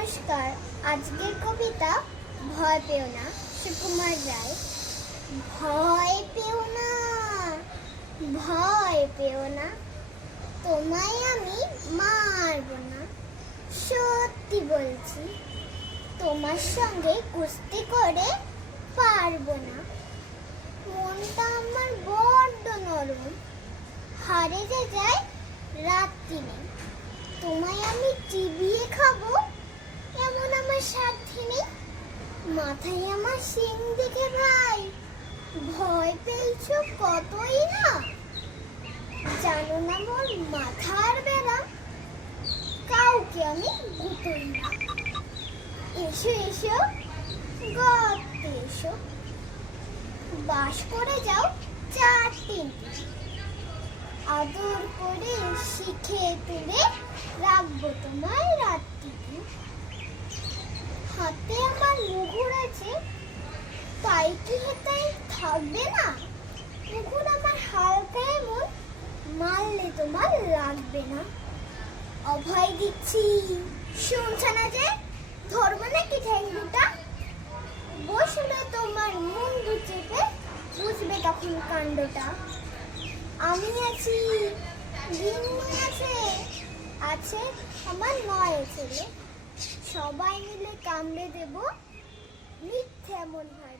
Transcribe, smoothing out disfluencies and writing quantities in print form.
নমস্কার। আজকের কবিতা ভয় পেও না, সুকুমার রায়। ভয় পেও না, ভয় পেও না, তোমায় আমি মারব না। সত্যি বলছি, তোমার সঙ্গে কুস্তি করে পারবো না। মনটা আমার বড্ড নরম, হারে যে যায় রাত্রিরে। তোমায় আমি চিবিয়ে খাবো এমন আমার সাধ্যি নেই। মাথায় আমার শিং দেখে ভাই ভয় পেয়েছো কতই না। জানো না মোর মাথার বেড়া, কাউকে আমি গুতোই না। এসো এসো, গর্তে এসো, বাস করে যাও 4-3 আদর করে শিখে তুলে রাখবো তোমায় রাত্রিতে। হাতে আমার মুগুর আছে, তাই কি হেতাই থাকবে না? মুগুর আমার হালকা এমন, মারলে তোমার লাগবে না। অভয় দিচ্ছি, শুনছ না যে? ধরবো নাকি ঠ্যাংগুটা? বসলে তোমার মুন্ডু চেপে, বুঝবে তখন কাণ্ডটা। আমি আছি, গিন্নি আছে, আছে আমার 9 ছেলে। সবাই মিলে কামড়ে দেব, মিথ্যে এমন ভয়